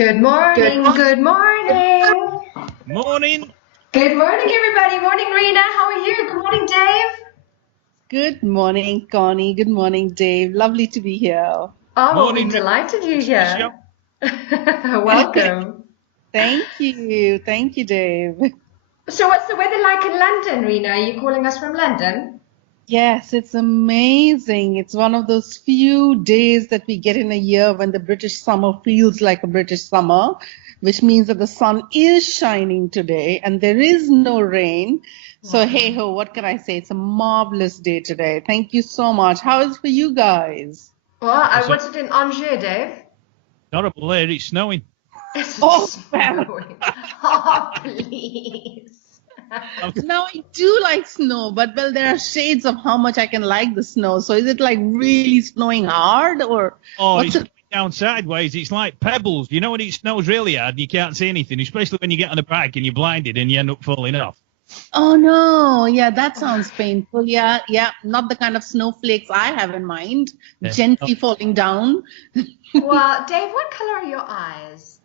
Good morning, good morning. Morning. Good morning, everybody. Morning, Rena. How are you? Good morning, Dave. Good morning, Connie. Good morning, Dave. Lovely to be here. Oh, well, we're Morning. delighted you're here. Welcome. Thank you. Thank you, Dave. So what's the weather like in London, Rena? Are you calling us from London? Yes, it's amazing. It's one of those few days that we get in a year when the British summer feels like a British summer, which means that the sun is shining today and there is no rain. So, hey ho, what can I say? It's a marvelous day today. Thank you so much. How is it for you guys? Well, what's it in Angers, Dave? Horrible there. It's snowing. It's Oh, snowing. Oh, please. Now I do like snow, but well, there are shades of how much I can like the snow. So is it like really snowing hard or It's going down sideways. It's like pebbles. You know when it snows really hard and you can't see anything, especially when you get on a bike and you're blinded and you end up falling off. Oh no, yeah, that sounds painful. Yeah, not the kind of snowflakes I have in mind, Yeah. gently falling down. Well, Dave, what color are your eyes?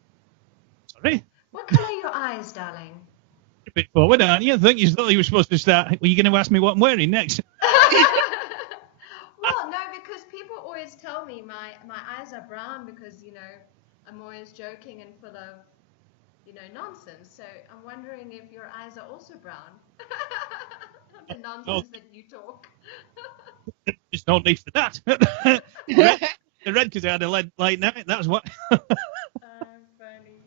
Sorry. What color are your eyes, darling? A bit forward, aren't you? I think you thought you were supposed to start. Were you going to ask me what I'm wearing next? Well, no, because people always tell me my eyes are brown because, I'm always joking and full of, nonsense. So I'm wondering if your eyes are also brown. The nonsense that you talk. There's no need for that. The red because I had a late night. That's what. Funny.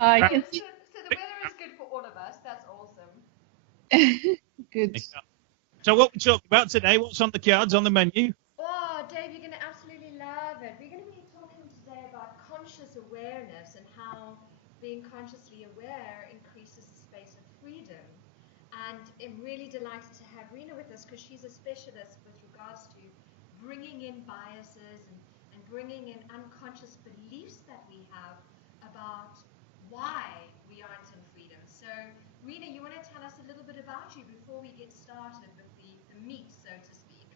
I can see. So the weather is good for all of us. That's awesome. Good. So what we talking about today? What's on the cards on the menu? Oh, Dave, you're going to absolutely love it. We're going to be talking today about conscious awareness and how being consciously aware increases the space of freedom. And I'm really delighted to have Rena with us because she's a specialist with regards to bringing in biases and bringing in unconscious beliefs that we have about why we aren't in freedom. So, Rena, you want to tell us a little bit about you before we get started with the meat, so to speak?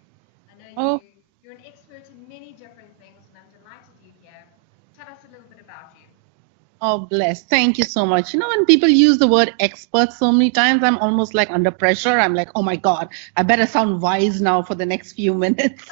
I know you're an expert in many different things, and I'm delighted you're here. Tell us a little bit about you. Oh, bless. Thank you so much. When people use the word expert so many times, I'm almost like under pressure. I'm like, oh my God, I better sound wise now for the next few minutes.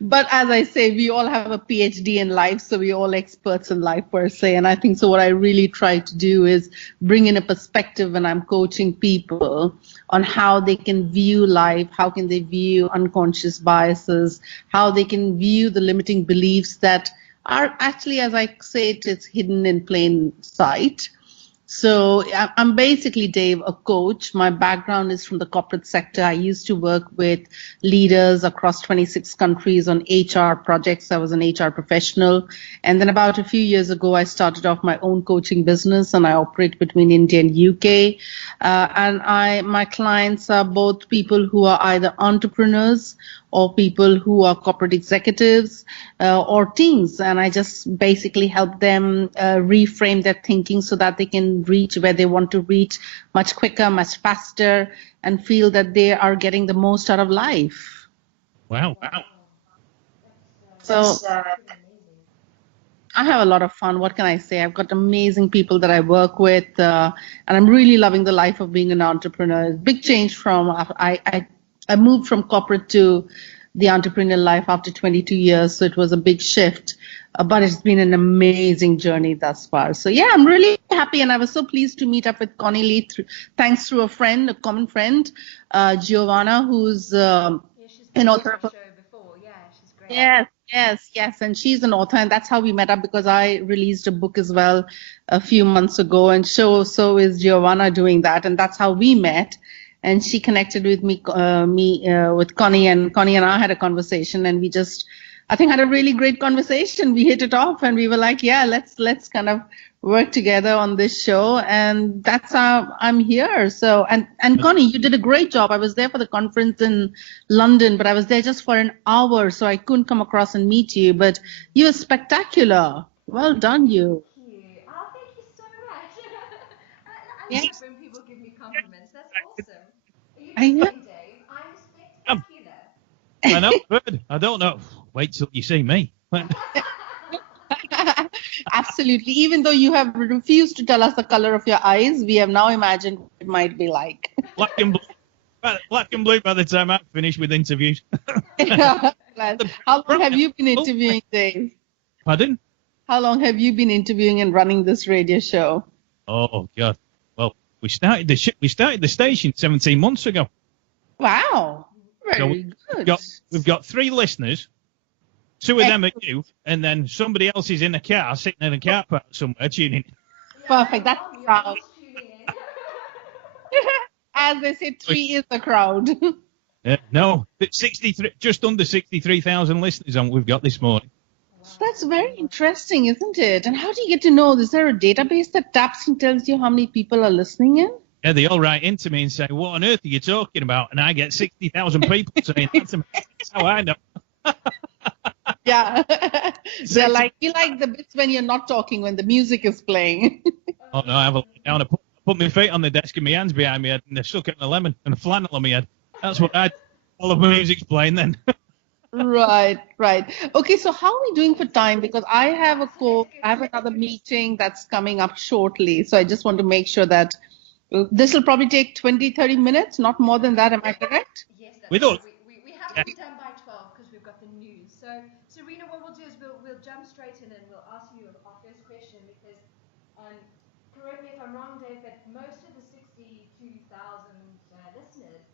But as I say, we all have a PhD in life, so we're all experts in life per se. And I think so what I really try to do is bring in a perspective when I'm coaching people on how they can view life, how can they view unconscious biases, how they can view the limiting beliefs that are actually, as I say, it's hidden in plain sight. So I'm basically, Dave, a coach. My background is from the corporate sector. I used to work with leaders across 26 countries on HR projects. I was an HR professional. And then about a few years ago, I started off my own coaching business, and I operate between India and UK. My clients are both people who are either entrepreneurs or people who are corporate executives or teams. And I just basically help them reframe their thinking so that they can reach where they want to reach much quicker, much faster, and feel that they are getting the most out of life. Wow. So I have a lot of fun. What can I say? I've got amazing people that I work with, and I'm really loving the life of being an entrepreneur. Big change from I moved from corporate to the entrepreneurial life after 22 years, so it was a big shift. But it's been an amazing journey thus far. So yeah, I'm really happy, and I was so pleased to meet up with Connie-Lee thanks to a friend, a common friend, Giovanna, who's an author. Before. Yeah, she's great. Yes. And she's an author, and that's how we met up because I released a book as well a few months ago, and so is Giovanna doing that, and that's how we met. And she connected with me with Connie, and Connie and I had a conversation, and we just, I think, had a really great conversation. We hit it off, and we were like, yeah, let's kind of work together on this show, and that's how I'm here. So, and Connie, you did a great job. I was there for the conference in London, but I was there just for an hour, so I couldn't come across and meet you. But you were spectacular. Well done, you. Thank you. Oh, thank you so much. I love it when people give me compliments. That's awesome. Are you I know. listening, Dave? I'm spectacular. I know. Good. I don't know. Wait till you see me. Absolutely. Even though you have refused to tell us the color of your eyes, we have now imagined what it might be like. Black and blue. Black and blue by the time I finish with interviews. How long have you been interviewing, Dave? Pardon? How long have you been interviewing and running this radio show? Oh God! Well, we started the station 17 months ago. Wow, very good. We've got 3 listeners. 2 of them are you, and then somebody else is in a car, sitting in a car park somewhere tuning. Perfect. That's the crowd. As they say, 3 is the crowd. No, 63, just under 63,000 listeners on we've got this morning. That's very interesting, isn't it? And how do you get to know? Is there a database that taps and tells you how many people are listening in? Yeah, they all write into me and say, "What on earth are you talking about?" And I get 60,000 people saying, "That's how I know." Yeah. They're like, you like the bits when you're not talking, when the music is playing. Oh no, I have a down. I put my feet on the desk and my hands behind my head, and I stuck it in a lemon and a flannel on my head. That's what I. All of my music's playing then. Right. Okay, so how are we doing for time? Because I have another meeting that's coming up shortly. So I just want to make sure that this will probably take 20, 30 minutes, not more than that. Am I correct? Yes, We don't. We have to be done by 12 because we've got the news. So, Serena, what we'll do is we'll jump straight in and we'll ask you our first question because, correct me if I'm wrong, Dave, but most of the 62,000 listeners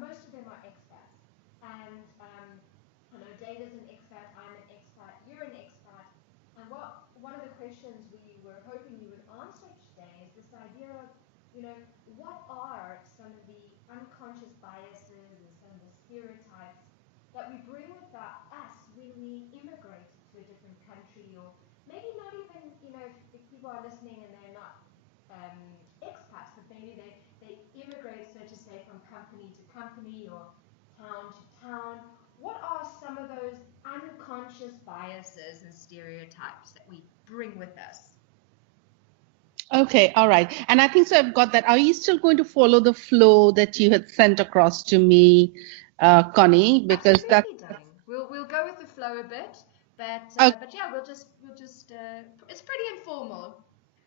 most of them are expats. And I know Dave is an expat, I'm an expat, you're an expat. And one of the questions we were hoping you would answer today is this idea of, what are some of the unconscious biases and some of the stereotypes that we bring with us when we immigrate to a different country, or maybe not even, if people are listening and they're not expats, but maybe they immigrate, so to say, from company to company or town to town. What are some of those unconscious biases and stereotypes that we bring with us? Okay, all right. And I think so I've got that. Are you still going to follow the flow that you had sent across to me, Connie? Because we'll go with the flow a bit, but yeah, we'll just it's pretty informal.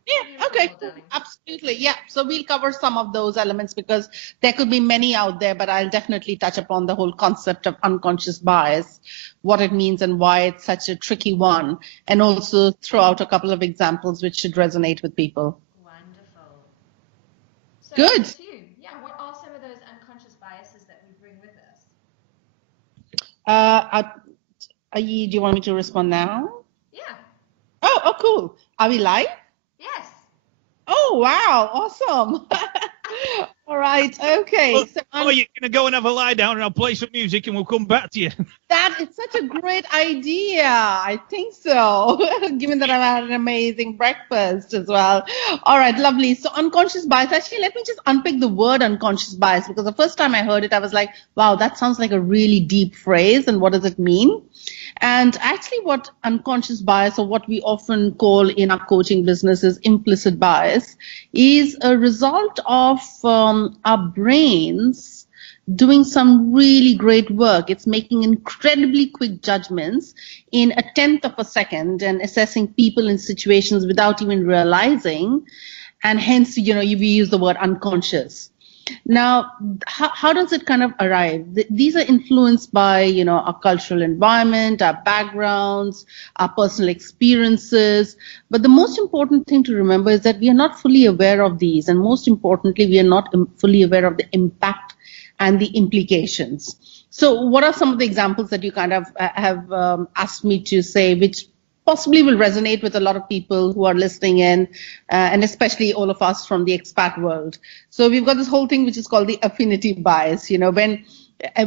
Yeah, okay, absolutely. Yeah, so we'll cover some of those elements because there could be many out there, but I'll definitely touch upon the whole concept of unconscious bias, what it means and why it's such a tricky one, and also throw out a couple of examples which should resonate with people. Wonderful. So good. To you. Yeah, what are some of those unconscious biases that we bring with us? Do you want me to respond now? Yeah. Oh, cool. Are we live? Yes. Oh, wow. Awesome. All right. Okay. Well, you're going to go and have a lie down and I'll play some music and we'll come back to you. That is such a great idea. I think so, given that I've had an amazing breakfast as well. All right. Lovely. So unconscious bias. Actually, let me just unpick the word unconscious bias because the first time I heard it, I was like, wow, that sounds like a really deep phrase. And what does it mean? And actually what unconscious bias, or what we often call in our coaching business is implicit bias, is a result of our brains doing some really great work. It's making incredibly quick judgments in a tenth of a second and assessing people in situations without even realizing. And hence, we use the word unconscious. Now, how does it kind of arrive? These are influenced by, our cultural environment, our backgrounds, our personal experiences. But the most important thing to remember is that we are not fully aware of these. And most importantly, we are not fully aware of the impact and the implications. So what are some of the examples that you kind of have asked me to say, which possibly will resonate with a lot of people who are listening in, and especially all of us from the expat world. So we've got this whole thing which is called the affinity bias. When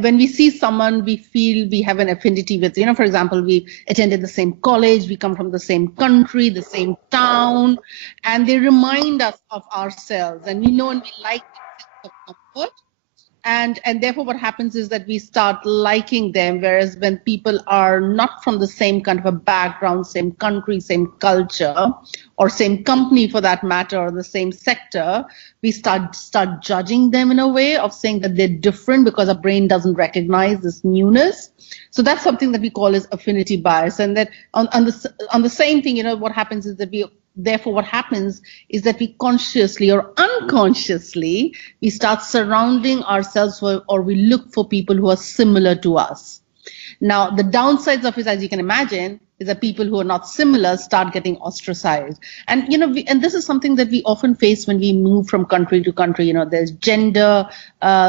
we see someone, we feel we have an affinity with, for example, we attended the same college, we come from the same country, the same town, and they remind us of ourselves. And we know and we like the sense of comfort. and therefore what happens is that we start liking them, whereas when people are not from the same kind of a background, same country, same culture, or same company for that matter, or the same sector, we start judging them in a way of saying that they're different because our brain doesn't recognize this newness. So that's something that we call as affinity bias. And that on the same thing, what happens is that what happens is that we consciously or unconsciously, we start surrounding ourselves or we look for people who are similar to us. Now, the downsides of it, as you can imagine, is that people who are not similar start getting ostracized. And, and this is something that we often face when we move from country to country. There's gender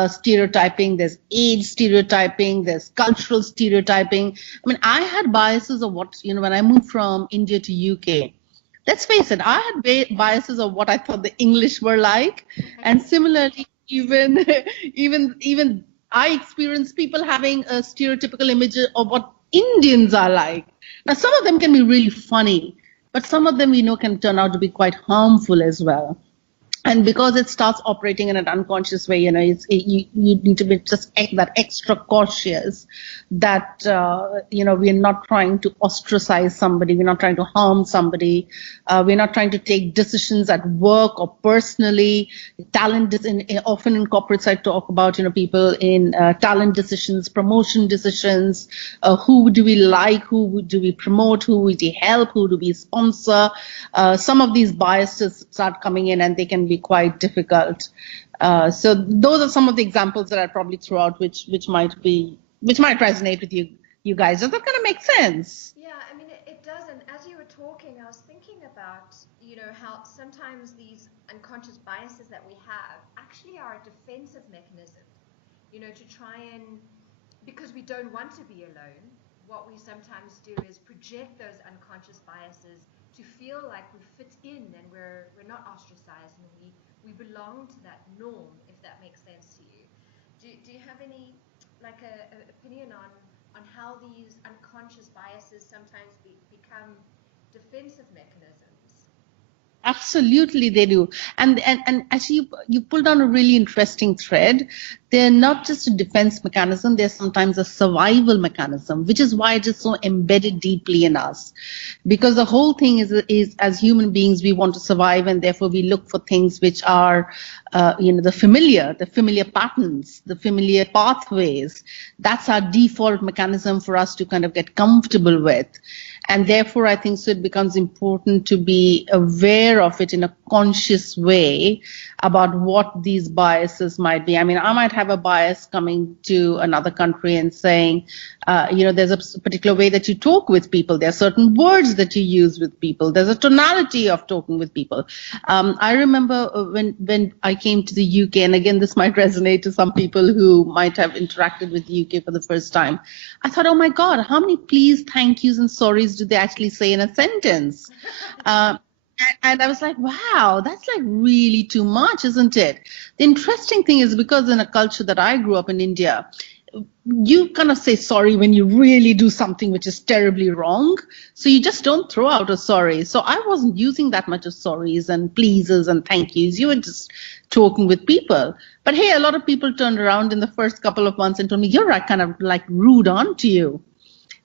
stereotyping, there's age stereotyping, there's cultural stereotyping. I mean, I had biases of what, when I moved from India to UK. Let's face it, I had biases of what I thought the English were like. And similarly, even I experienced people having a stereotypical image of what Indians are like. Now, some of them can be really funny, but some of them, can turn out to be quite harmful as well. And because it starts operating in an unconscious way, you need to be just that extra cautious that, we're not trying to ostracize somebody. We're not trying to harm somebody. We're not trying to take decisions at work or personally. Often in corporates, I talk about, people in talent decisions, promotion decisions. Who do we like? Who do we promote? Who would we help? Who do we sponsor? Some of these biases start coming in and they can be quite difficult. So those are some of the examples that I probably threw out, which might resonate with you guys. Does that kind of make sense? Yeah, I mean, it does. And as you were talking, I was thinking about, how sometimes these unconscious biases that we have actually are a defensive mechanism, to try and, because we don't want to be alone, what we sometimes do is project those unconscious biases to feel like we fit in and we're not ostracized and we belong to that norm, if that makes sense to you. Do you have any a opinion on how these unconscious biases sometimes become defensive mechanisms? Absolutely, they do. And actually, you pulled on a really interesting thread. They're not just a defense mechanism, they're sometimes a survival mechanism, which is why it is so embedded deeply in us. Because the whole thing is as human beings, we want to survive, and therefore we look for things which are, the familiar patterns, the familiar pathways. That's our default mechanism for us to kind of get comfortable with. And therefore, I think so it becomes important to be aware of it in a conscious way about what these biases might be. I mean, I might have a bias coming to another country and saying, there's a particular way that you talk with people. There are certain words that you use with people. There's a tonality of talking with people. I remember when I came to the UK, and again, this might resonate to some people who might have interacted with the UK for the first time. I thought, oh my God, how many please, thank yous, and sorries do they actually say in a sentence? And I was like, wow, that's like really too much, isn't it? The interesting thing is because in a culture that I grew up in India, you kind of say sorry when you really do something which is terribly wrong. So you just don't throw out a sorry. So I wasn't using that much of sorries and pleases and thank yous. You were just talking with people. But hey, a lot of people turned around in the first couple of months and told me, you're kind of like rude, aren't you?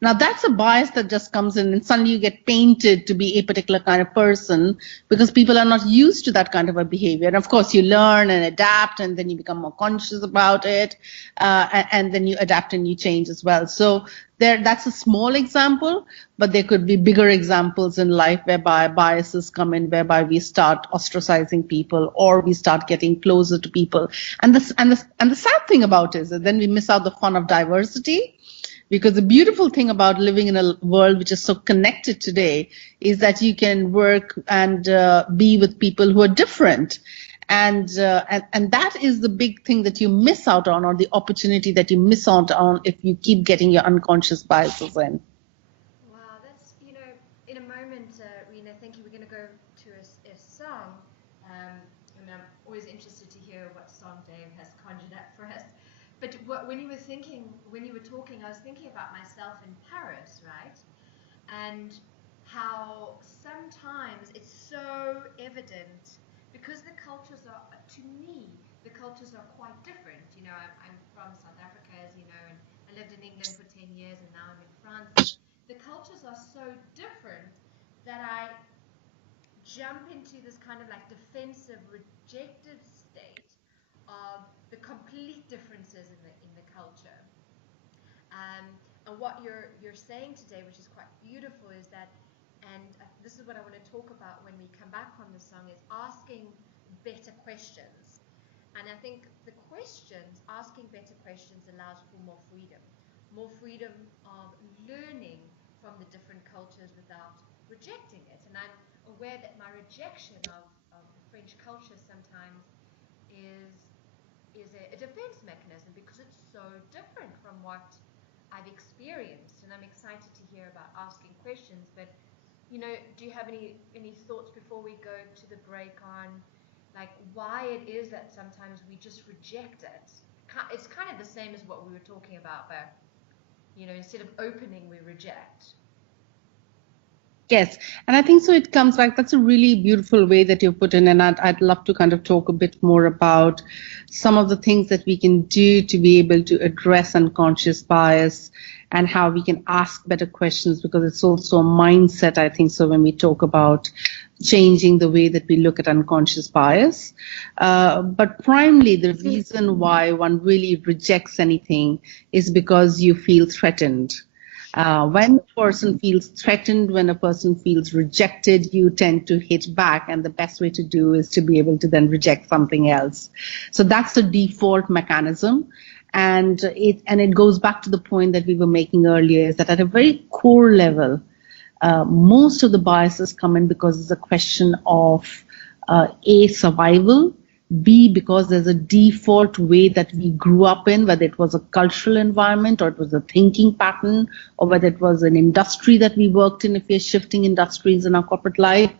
Now, that's a bias that just comes in and suddenly you get painted to be a particular kind of person because people are not used to that kind of a behavior. And of course, you learn and adapt and then you become more conscious about it and then you adapt and you change as well. So that's a small example, but there could be bigger examples in life whereby biases come in, whereby we start ostracizing people or we start getting closer to people. And the sad thing about it is that then we miss out the fun of diversity. Because the beautiful thing about living in a world which is so connected today is that you can work and be with people who are different. And that is the big thing that you miss out on, or the opportunity that you miss out on if you keep getting your unconscious biases in. Wow, that's, in a moment, Reena, thank you. We're going to go to a song. And I'm always interested to hear what song Dave has conjured up for us. But when you were talking, I was thinking about myself in Paris, right? And how sometimes it's so evident because the cultures are, to me, the cultures are quite different. You know, I'm from South Africa, as you know, and I lived in England for 10 years, and now I'm in France. The cultures are so different that I jump into this kind of like defensive, rejective state of the complete differences in the culture. And what you're saying today, which is quite beautiful, is that, and this is what I want to talk about when we come back on the song, is asking better questions. And I think the questions, asking better questions, allows for more freedom of learning from the different cultures without rejecting it. And I'm aware that my rejection of the French culture sometimes is a defense mechanism because it's so different from what I've experienced. And I'm excited to hear about asking questions. But, you know, do you have any thoughts before we go to the break on like why it is that sometimes we just reject it? It's kind of the same as what we were talking about, but, you know, instead of opening, we reject. Yes, and I think so it comes back, that's a really beautiful way that you put in, and I'd love to kind of talk a bit more about some of the things that we can do to be able to address unconscious bias and how we can ask better questions, because it's also a mindset, I think so, when we talk about changing the way that we look at unconscious bias. But primarily the reason why one really rejects anything is because you feel threatened. When a person feels threatened, when a person feels rejected, you tend to hit back, and the best way to do is to be able to then reject something else. So that's the default mechanism. And it goes back to the point that we were making earlier, is that at a very core level, most of the biases come in because it's a question of A, survival, B, because there's a default way that we grew up in, whether it was a cultural environment or it was a thinking pattern, or whether it was an industry that we worked in. If we're shifting industries in our corporate life,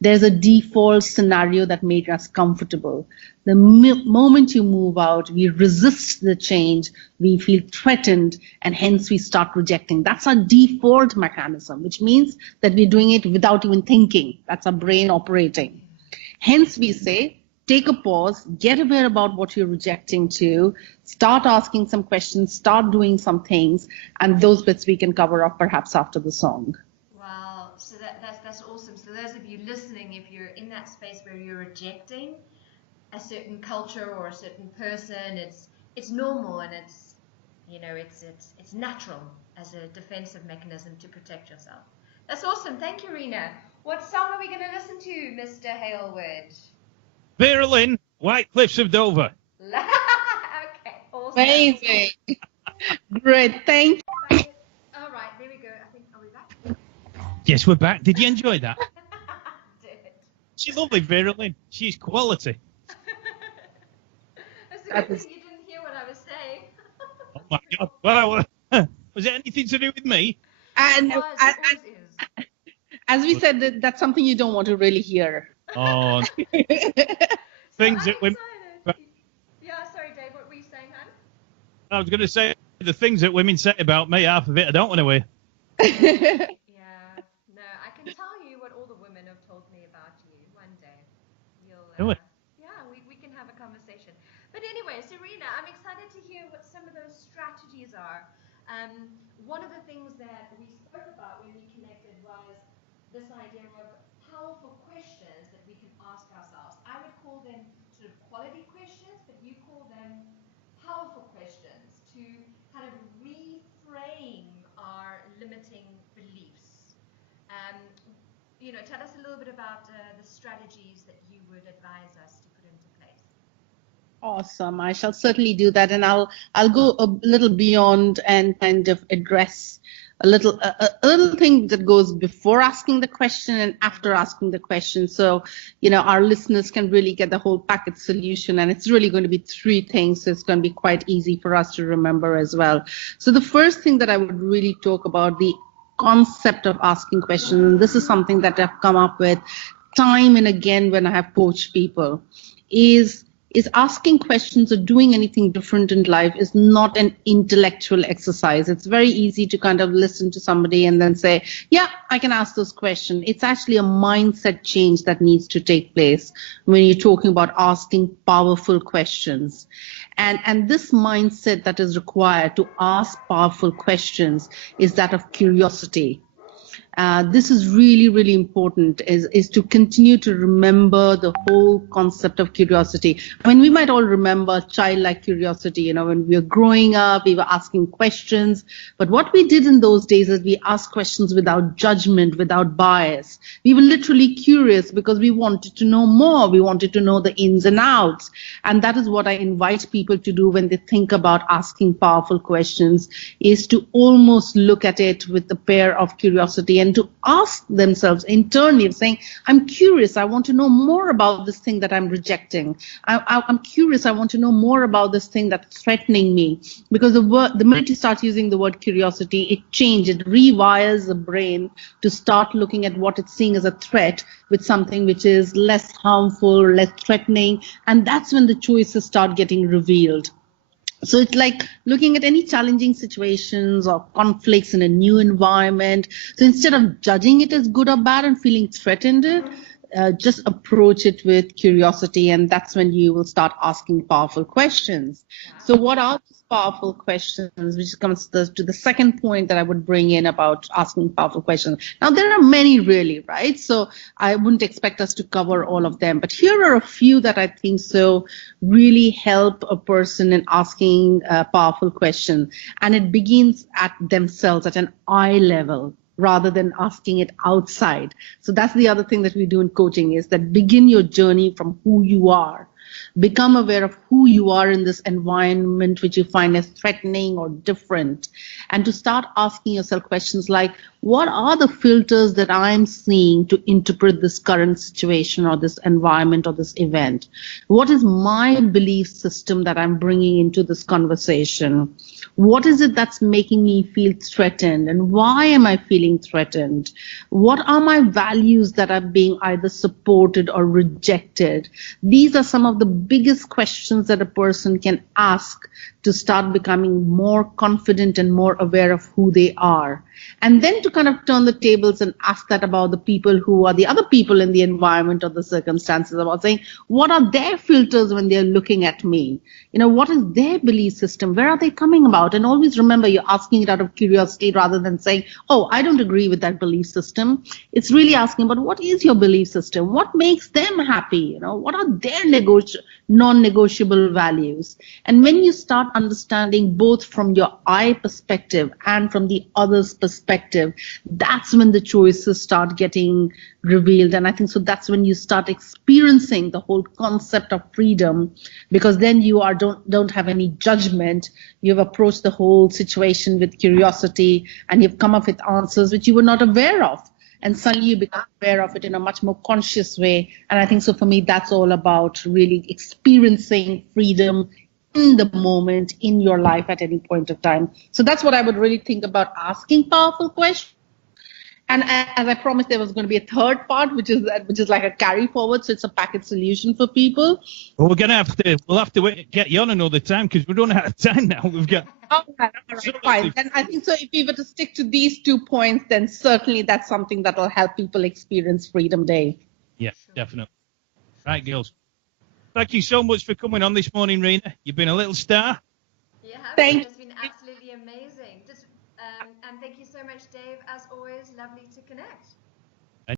there's a default scenario that made us comfortable. The moment you move out, we resist the change, we feel threatened, and hence we start rejecting. That's our default mechanism, which means that we're doing it without even thinking. That's our brain operating. Hence we say, take a pause, get aware about what you're rejecting to, start asking some questions, start doing some things, and those bits we can cover up perhaps after the song. Wow, so that's awesome. So those of you listening, if you're in that space where you're rejecting a certain culture or a certain person, it's normal, and it's, you know, it's natural as a defensive mechanism to protect yourself. That's awesome. Thank you, Rena. What song are we going to listen to, Mr. Halewood? Vera Lynn, White Cliffs of Dover. Okay, awesome. Amazing. Great, thank you. All right, there we go. I think, are we back? Yes, we're back. Did you enjoy that? Did. She's lovely, Vera Lynn. She's quality. That's a good thing you didn't hear what I was saying. Oh my God. Well, was it anything to do with me? And, it always is. As we said, that's something you don't want to really hear. Oh, things that women. Yeah, sorry, Dave. What were you saying, hon? I was going to say the things that women say about me. Half of it I don't want to hear. Yeah, no, I can tell you what all the women have told me about you. One day, you'll. Yeah, we can have a conversation. But anyway, Serena, I'm excited to hear what some of those strategies are. One of the things that we spoke about when we connected was this idea of powerful questions that we can ask ourselves. I would call them sort of quality questions, but you call them powerful questions to kind of reframe our limiting beliefs. You know, tell us a little bit about the strategies that you would advise us to put into place. Awesome. I shall certainly do that, and I'll go a little beyond and kind of address a little thing that goes before asking the question and after asking the question. So, you know, our listeners can really get the whole package solution, and it's really going to be 3 things. So it's going to be quite easy for us to remember as well. So the first thing that I would really talk about, the concept of asking questions, and this is something that I've come up with time and again when I have coached people, is is asking questions or doing anything different in life is not an intellectual exercise. It's very easy to kind of listen to somebody and then say, yeah, I can ask those questions. It's actually a mindset change that needs to take place when you're talking about asking powerful questions. And this mindset that is required to ask powerful questions is that of curiosity. This is really, really important, is to continue to remember the whole concept of curiosity. I mean, we might all remember childlike curiosity, you know, when we were growing up, we were asking questions. But what we did in those days is we asked questions without judgment, without bias. We were literally curious because we wanted to know more. We wanted to know the ins and outs. And that is what I invite people to do when they think about asking powerful questions, is to almost look at it with a pair of curiosity and to ask themselves internally of saying, I'm curious, I want to know more about this thing that I'm rejecting. I'm curious, I want to know more about this thing that's threatening me. Because the minute you start using the word curiosity, it rewires the brain to start looking at what it's seeing as a threat with something which is less harmful, less threatening. And that's when the choices start getting revealed. So it's like looking at any challenging situations or conflicts in a new environment. So instead of judging it as good or bad and feeling threatened, just approach it with curiosity, and that's when you will start asking powerful questions. Wow. So what are these powerful questions, which comes to the second point that I would bring in about asking powerful questions. Now, there are many really, right? So I wouldn't expect us to cover all of them, but here are a few that I think so really help a person in asking a powerful question. And it begins at themselves, at an eye level, rather than asking it outside. So that's the other thing that we do in coaching, is that begin your journey from who you are. Become aware of who you are in this environment which you find as threatening or different, and to start asking yourself questions like, what are the filters that I'm seeing to interpret this current situation or this environment or this event? What is my belief system that I'm bringing into this conversation? What is it that's making me feel threatened, and why am I feeling threatened? What are my values that are being either supported or rejected? These are some of the biggest questions that a person can ask to start becoming more confident and more aware of who they are. And then to kind of turn the tables and ask that about the people who are the other people in the environment or the circumstances, about saying, what are their filters when they're looking at me? You know, what is their belief system? Where are they coming about? And always remember, you're asking it out of curiosity rather than saying, oh, I don't agree with that belief system. It's really asking, but what is your belief system? What makes them happy? You know, what are their non-negotiable values? And when you start understanding both from your I perspective and from the other's perspective, that's when the choices start getting revealed. And I think so that's when you start experiencing the whole concept of freedom, because then you don't have any judgment. You've approached the whole situation with curiosity, and you've come up with answers which you were not aware of. And suddenly you become aware of it in a much more conscious way. And I think so for me, that's all about really experiencing freedom in the moment, in your life at any point of time. So that's what I would really think about asking powerful questions. And as I promised, there was going to be a third part, which is like a carry forward. So it's a package solution for people. Well, we'll have to get you on another time, because we're running out of time now. We've got. All right, fine. And I think so if we were to stick to these 2 points, then certainly that's something that will help people experience Freedom Day. Yeah, definitely. Right, girls. Thank you so much for coming on this morning, Rena. You've been a little star. Yeah, thank you. It's been absolutely amazing. And thank you so much, Dave. As always, lovely to connect.